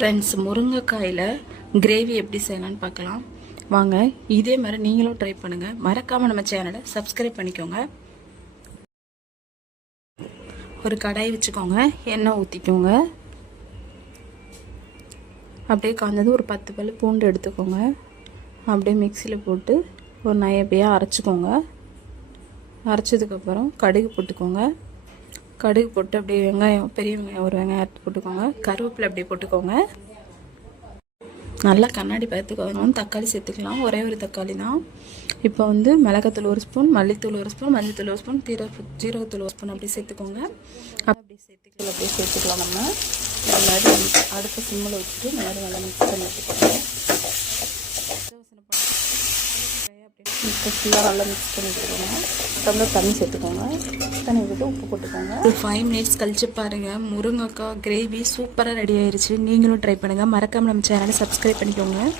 Friends முருங்கைக்காயில் gravy எப்படி செய்யலாம்னு பார்க்கலாம். வாங்க இதே மாதிரி நீங்களும் ட்ரை பண்ணுங்கள் மறக்காமல் நம்ம சேனலை சப்ஸ்கிரைப் பண்ணிக்கோங்க. ஒரு கடாய் வச்சுக்கோங்க எண்ணெய் ஊற்றிக்கோங்க அப்படியே காய்ஞ்சது ஒரு பத்து பல் பூண்டு எடுத்துக்கோங்க. அப்படியே மிக்சியில் போட்டு ஒரு நயப்பையாக அரைச்சிக்கோங்க. அரைச்சதுக்கப்புறம் கடுகு போட்டுக்கோங்க. கடுகு போட்டு அப்படியே வெங்காயம் பெரிய வெங்காயம் ஒரு வெங்காயம் அறுத்து போட்டுக்கோங்க. கருவேப்பிலை அப்படியே போட்டுக்கோங்க. நல்லா கண்ணாடி பார்த்துக்கணும் தக்காளி சேர்த்துக்கலாம். ஒரே ஒரு தக்காளி தான். இப்போ வந்து மிளகாத்தூள் ஒரு ஸ்பூன் மல்லித்தூள் ஒரு ஸ்பூன் மஞ்சத்தூள் ஒரு ஸ்பூன் தீர ஜீரகத்தூள் ஒரு ஸ்பூன் அப்படியே சேர்த்துக்கோங்க. அப்படியே சேர்த்துக்கலாம் அப்படியே சேர்த்துக்கலாம் நம்ம. இந்த மாதிரி அடுத்த சிம்மில் வச்சுட்டு இந்த மாதிரி நல்லா மிக்ஸ் பண்ணி வச்சுக்கோங்க இப்போ ஃபுல்லாக நல்லா மிக்ஸ் பண்ணி வச்சுக்கோங்க டம்ளர் தண்ணி சேர்த்துக்கோங்க. தண்ணி விட்டு உப்பு போட்டுக்கோங்க. ஒரு ஃபைவ் மினிட்ஸ் கழிச்சு பாருங்கள் முருங்கைக்காய் கிரேவி சூப்பராக ரெடி ஆயிருச்சு. நீங்களும் ட்ரை பண்ணுங்கள் மறக்காமல் நம்ம சேனலை சப்ஸ்கிரைப் பண்ணிக்கோங்க.